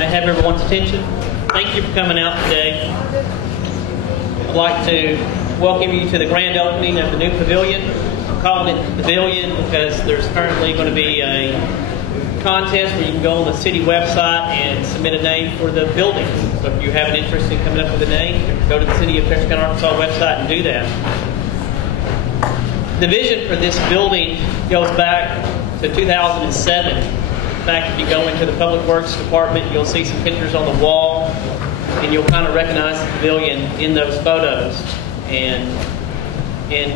May I have everyone's attention? Thank you for coming out today. I'd like to welcome you to the grand opening of the new pavilion. I'm calling it the pavilion because there's currently going to be a contest where you can go on the city website and submit a name for the building. So if you have an interest in coming up with a name, go to the City of Texarkana, Arkansas website and do that. The vision for this building goes back to 2007. In fact, if you go into the Public Works Department, you'll see some pictures on the wall, and you'll kind of recognize the pavilion in those photos. And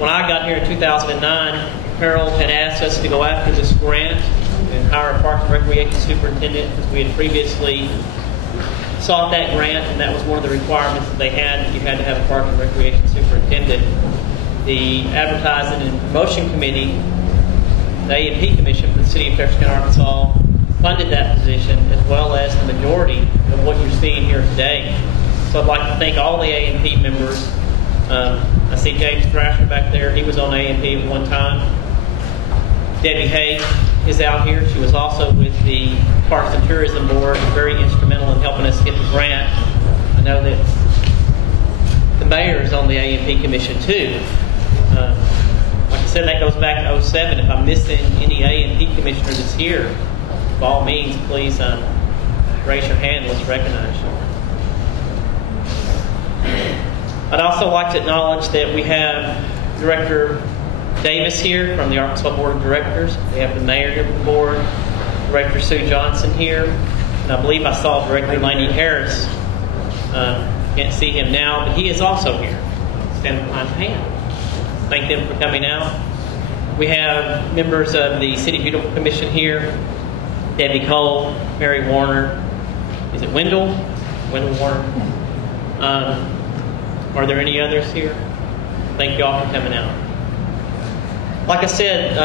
when I got here in 2009, Harold had asked us to go after this grant and hire a Parks and Recreation superintendent because we had previously sought that grant, and that was one of the requirements that they had. You had to have a Parks and Recreation superintendent. The Advertising and Promotion Committee, the A&P Commission for the City of Texarkana, Arkansas, funded that position, as well as the majority of what you're seeing here today. So I'd like to thank all the A&P members. I see James Thrasher back there. He was on A&P at one time. Debbie Hay is out here. She was also with the Parks and Tourism Board, very instrumental in helping us get the grant. I know that the mayor is on the A&P Commission too. Like I said, that goes back to 2007. If I'm missing any A&P commissioner that's here, by all means, please raise your hand. Let's recognize you. I'd also like to acknowledge that we have Director Davis here from the Arkansas Board of Directors. We have the mayor here from the board, Director Sue Johnson here, and I believe I saw Director Laney Harris. Can't see him now, but he is also here. Stand behind the hand. Thank them for coming out. We have members of the City Beautiful Commission here. Debbie Cole, Mary Warner. Is it Wendell? Wendell Warner. Are there any others here? Thank you all for coming out. Like I said,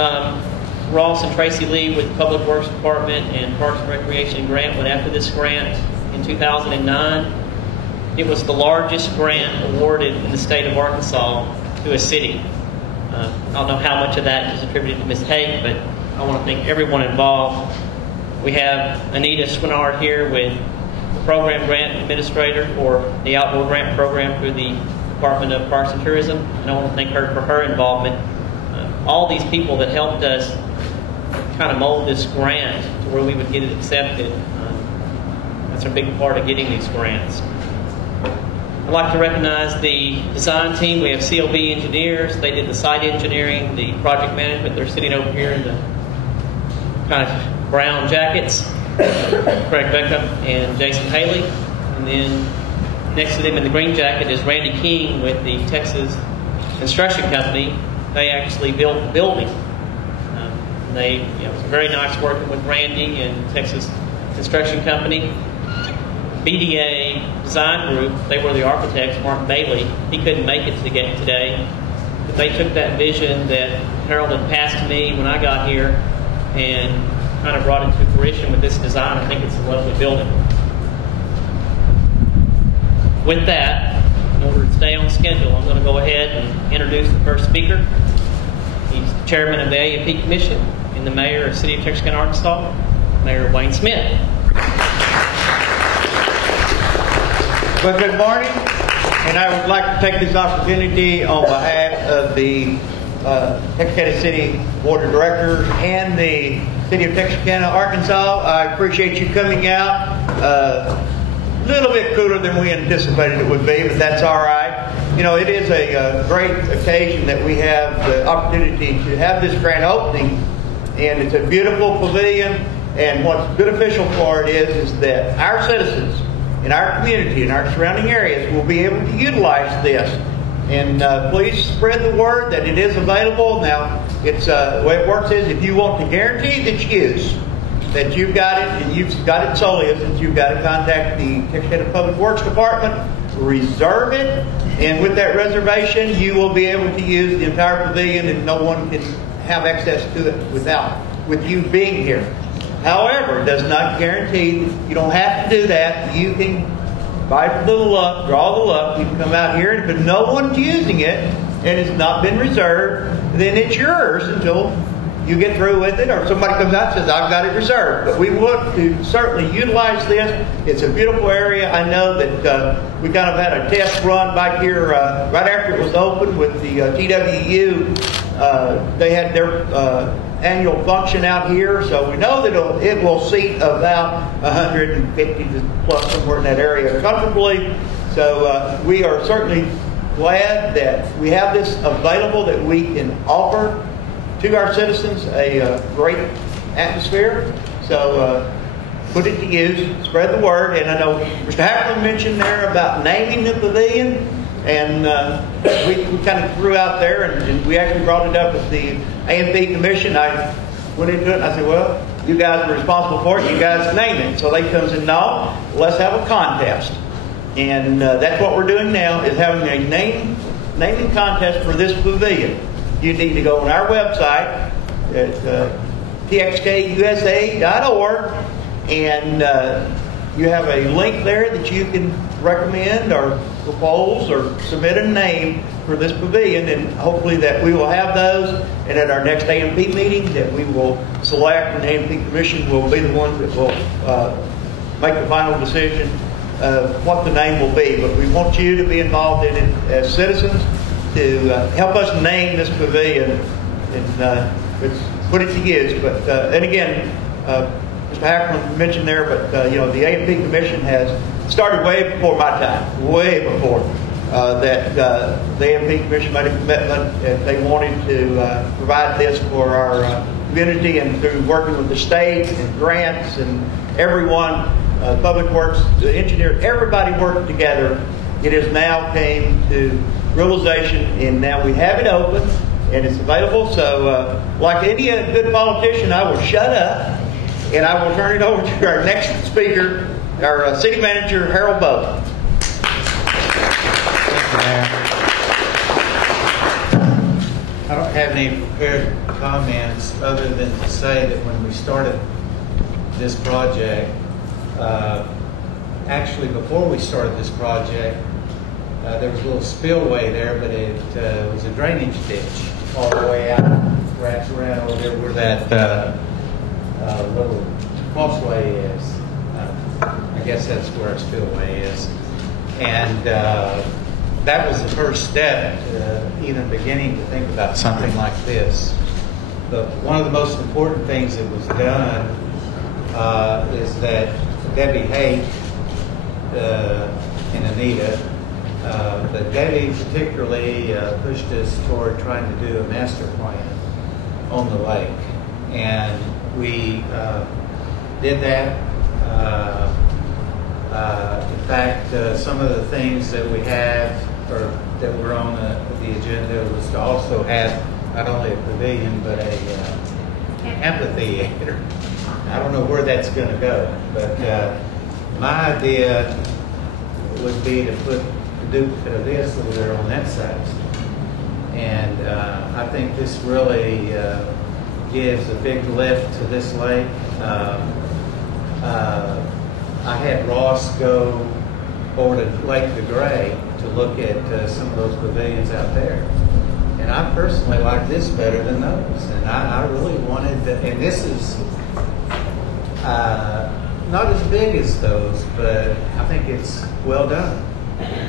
Ross and Tracy Lee with the Public Works Department and Parks and Recreation Grant went after this grant in 2009. It was the largest grant awarded in the state of Arkansas to a city. I don't know how much of that is attributed to Ms. Tate, but I want to thank everyone involved. We have Anita Swinard here with the Program Grant Administrator for the Outdoor Grant Program through the Department of Parks and Tourism, and I want to thank her for her involvement. All these people that helped us kind of mold this grant to where we would get it accepted. That's a big part of getting these grants. I'd like to recognize the design team. We have CLB engineers. They did the site engineering, the project management. They're sitting over here in the kind of brown jackets. Craig Beckham and Jason Haley. And then next to them in the green jacket is Randy King with the Texas Construction Company. They actually built the building. It was very nice working with Randy and Texas Construction Company. BDA Design Group, they were the architects. Mark Bailey, he couldn't make it today, but they took that vision that Harold had passed to me when I got here and kind of brought it to fruition with this design. I think it's a lovely building. With that, in order to stay on schedule, I'm going to go ahead and introduce the first speaker. He's the chairman of the A&P Commission and the mayor of the City of Texarkana, Arkansas, Mayor Wayne Smith. Well, good morning, and I would like to take this opportunity on behalf of the Texarkana City Board of Directors and the City of Texarkana, Arkansas. I appreciate you coming out. A little bit cooler than we anticipated it would be, but that's all right. You know, it is a great occasion that we have the opportunity to have this grand opening, and it's a beautiful pavilion. And what's beneficial for it is that our citizens in our community, in our surrounding areas, will be able to utilize this. And please spread the word that it is available. Now, it's the way it works is if you want to guarantee that you've got it, and you've got it solely, that you've got to contact the Texarkana Public Works Department, reserve it, and with that reservation, you will be able to use the entire pavilion, and no one can have access to it with you being here. However, it does not guarantee, you don't have to do that. You can buy for the luck, draw the luck. You can come out here, and if no one's using it and it's not been reserved, then it's yours until you get through with it, or somebody comes out and says, I've got it reserved. But we want to certainly utilize this. It's a beautiful area. I know that we kind of had a test run back here right after it was open with the TWU. They had their annual function out here, so we know that it will seat about 150 plus somewhere in that area comfortably. So we are certainly glad that we have this available, that we can offer to our citizens a great atmosphere. So put it to use, spread the word. And I know Mr. Hackman mentioned there about naming the pavilion, and we kind of threw out there, and we actually brought it up with the A&P Commission. I went into it and I said, well, you guys are responsible for it, you guys name it. So they come and said, no, let's have a contest. And that's what we're doing now, is having a naming contest for this pavilion. You need to go on our website at txkusa.org, and you have a link there that you can recommend or propose or submit a name for this pavilion, and hopefully that we will have those, and at our next A&P meeting that we will select, and the A&P Commission will be the ones that will make the final decision of what the name will be. But we want you to be involved in it as citizens, to help us name this pavilion and put it to use. But and again, Mr. Hackman mentioned there, but the A&P Commission has started way before my time, way before that the A&P Commission made a commitment, and they wanted to provide this for our community, and through working with the state and grants and everyone, Public Works, the engineers, everybody worked together. It has now came to realization, and now we have it open and it's available. So like any good politician, I will shut up and I will turn it over to our next speaker, our city manager, Harold Bowman. Thank you, Mayor. I don't have any prepared comments other than to say that when we started this project, actually before we started this project, there was a little spillway there, but it was a drainage ditch all the way out, wraps around over there where that little crossway is. I guess that's where our spillway is. And that was the first step to even beginning to think about something like this. But one of the most important things that was done is that Debbie Haight and Anita, but Debbie particularly pushed us toward trying to do a master plan on the lake. And we did that. In fact, some of the things that we have, or that were on the agenda, was to also have not only a pavilion, but a amphitheater. I don't know where that's going to go, but my idea would be to put the duplicate of this over there on that side. And I think this really gives a big lift to this lake. I had Ross go over to Lake DeGray to look at some of those pavilions out there. And I personally like this better than those. And I really wanted to, and this is not as big as those, but I think it's well done.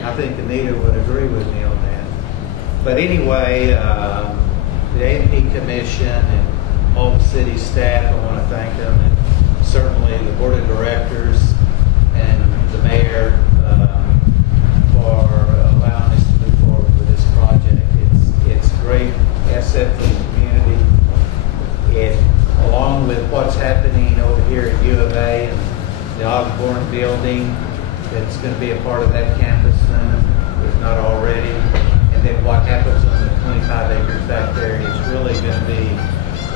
I think Anita would agree with me on that. But anyway, the A&P Commission and all the city staff, I want to thank them, and certainly the board of directors and the mayor for allowing us to move forward with this project. It's a great asset for the community. It, along with what's happening over here at U of A and the Osborne building, that's going to be a part of that campus soon, if not already. And then what happens on the 25 acres back there is really going to be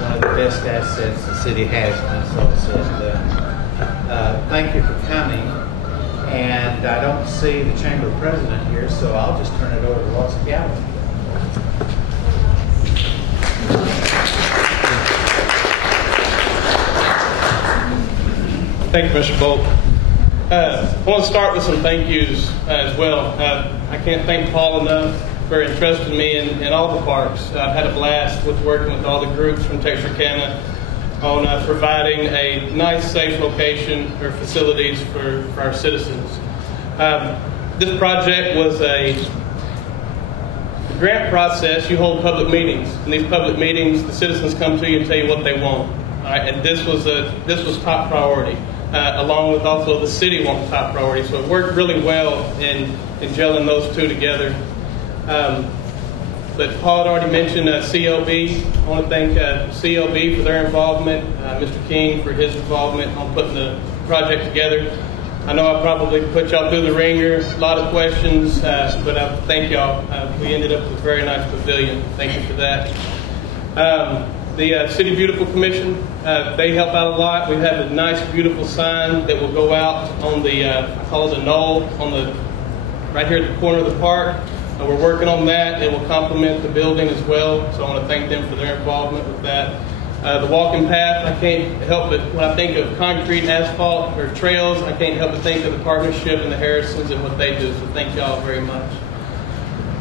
one of the best assets the city has when it's all said and done. Thank you for coming. And I don't see the Chamber President here, so I'll just turn it over to Ross Galvin. Thank you, Mr. Bolt. I want to start with some thank yous as well. I can't thank Paul enough. for entrusting me in all the parks. I've had a blast with working with all the groups from Texarkana on providing a nice, safe location or facilities for our citizens. This project was a grant process. You hold public meetings. In these public meetings, the citizens come to you and tell you what they want. All right, and this was top priority, along with also the city wants top priority. So it worked really well in gelling those two together. But Paul had already mentioned CLB. I want to thank CLB for their involvement, Mr. King for his involvement on putting the project together. I know I probably put y'all through the ringer, a lot of questions, but I thank y'all. We ended up with a very nice pavilion. Thank you for that. The City Beautiful Commission, they help out a lot. We have a nice, beautiful sign that will go out on the, I call it a knoll, right here at the corner of the park. We're working on that. It will complement the building as well, so I want to thank them for their involvement with that. The walking path, I can't help but, when I think of concrete, asphalt, or trails, I can't help but think of the partnership and the Harrisons and what they do, so thank y'all very much.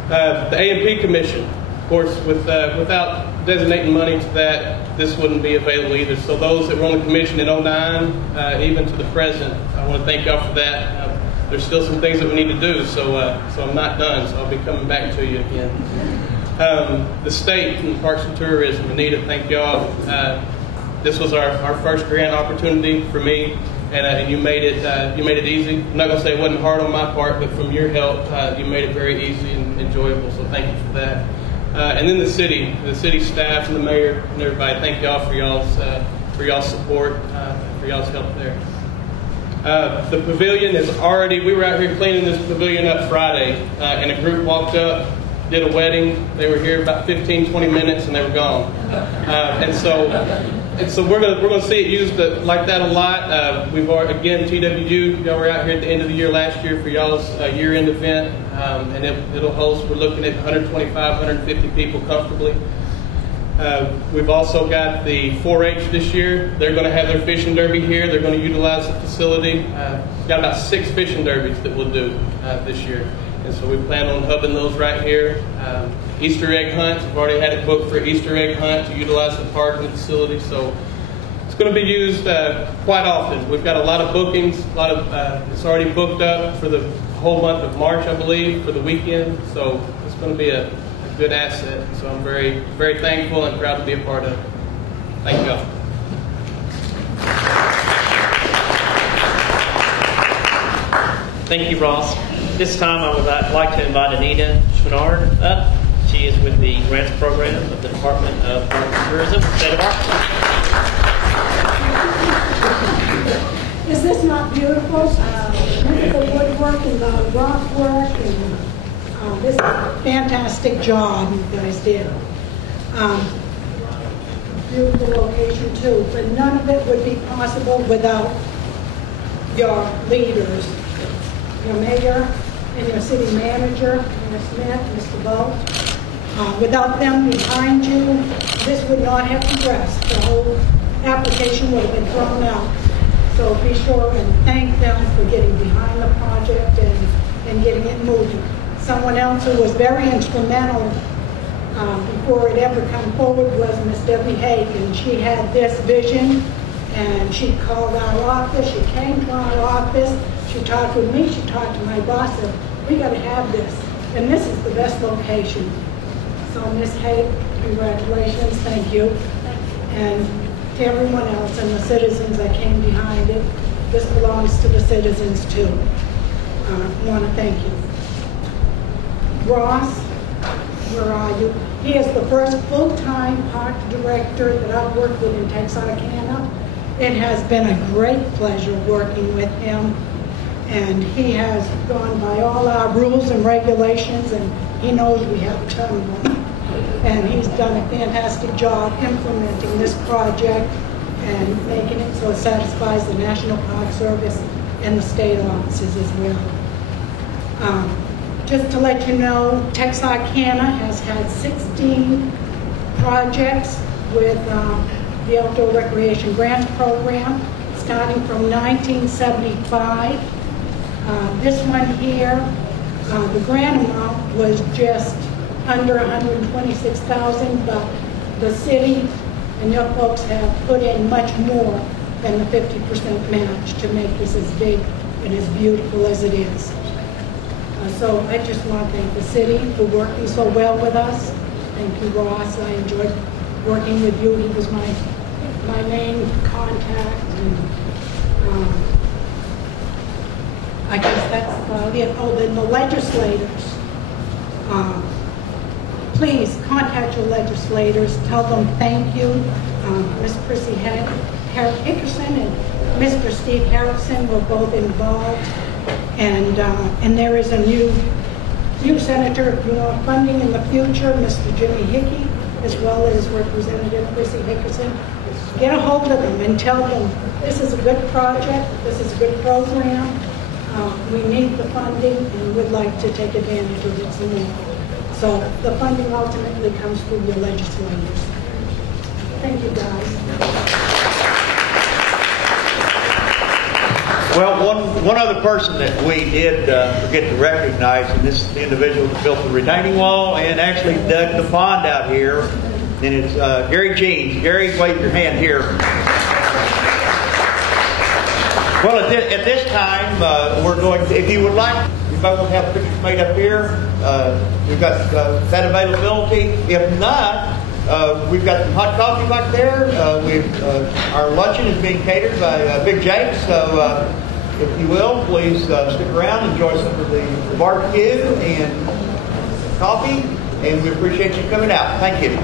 The A&P Commission, of course, without designating money to that, this wouldn't be available either. So those that were on the commission in 09, even to the present, I want to thank y'all for that. There's still some things that we need to do, so I'm not done, so I'll be coming back to you again. The state and Parks and Tourism, Anita, thank y'all. This was our first grant opportunity for me, and you made it easy. I'm not going to say it wasn't hard on my part, but from your help, you made it very easy and enjoyable, so thank you for that. And then the city staff and the mayor and everybody, thank y'all for y'all's support, for y'all's help there. The pavilion is already, we were out here cleaning this pavilion up Friday, and a group walked up, did a wedding. They were here about 15, 20 minutes and they were gone. And so we're gonna see it used like that a lot. We've already, again, TWU, y'all were out here at the end of the year last year for y'all's year-end event, and it'll host, we're looking at 125, 150 people comfortably. We've also got the 4-H this year. They're going to have their fishing derby here. They're going to utilize the facility. Got about 6 fishing derbies that we'll do this year. And so we plan on hubbing those right here. Easter egg hunts. We've already had it booked for Easter egg hunt to utilize the park and the facility. So it's going to be used quite often. We've got a lot of bookings. It's already booked up for the whole month of March, I believe, for the weekend. So it's going to be a good asset. So I'm very, very thankful and proud to be a part of it. Thank y'all. Thank you, Ross. This time I would like to invite Anita Schwannard up. She is with the grants program of the Department of Parks and Tourism, State of Arkansas. Is this not beautiful? Look at the woodwork and the rock work, and this is a fantastic job you guys did. Beautiful location too, but none of it would be possible without your leaders, your mayor and your city manager, Mr. Smith, Mr. Bolt. Without them behind you, this would not have progressed. The whole application would have been thrown out. So be sure and thank them for getting behind the project and getting it moving. Someone else who was very instrumental before it ever come forward was Miss Debbie Haig, and she had this vision, and she called our office, she came to our office, she talked with me, she talked to my boss, and we got to have this, and this is the best location. So Miss Haig, congratulations, thank you, and to everyone else and the citizens that came behind it. This belongs to the citizens too. I want to thank you. Ross, where are you? He is the first full-time park director that I've worked with in Texarkana. It has been a great pleasure working with him, and he has gone by all our rules and regulations, and he knows we have a ton of them. And he's done a fantastic job implementing this project and making it so it satisfies the National Park Service and the state offices as well. Just to let you know, Texarkana has had 16 projects with the Outdoor Recreation Grants Program, starting from 1975. This one here, the grant amount was just under 126,000, but the city and your folks have put in much more than the 50% match to make this as big and as beautiful as it is. So I just want to thank the city for working so well with us. Thank you, Ross. I enjoyed working with you. He was my main contact. And, I guess that's about it. Oh, then the legislators. Please contact your legislators. Tell them thank you. Ms. Prissy Hickerson and Mr. Steve Harrison were both involved. And there is a new senator, if you want funding in the future, Mr. Jimmy Hickey, as well as Representative Prissy Hickerson. Get a hold of them and tell them this is a good project, this is a good program. We need the funding and would like to take advantage of it some more. So the funding ultimately comes through your legislators. Thank you, guys. Well, one other person that we did forget to recognize, and this is the individual that built the retaining wall and actually dug the pond out here, and it's Gary Jeans. Gary, wave your hand here. Well, at this time, we're going to, if you would like, you might want to have pictures made up here. We've got that availability. If not, we've got some hot coffee back there. Our luncheon is being catered by Big Jake, so if you will, please stick around, enjoy some of the barbecue and coffee, and we appreciate you coming out. Thank you.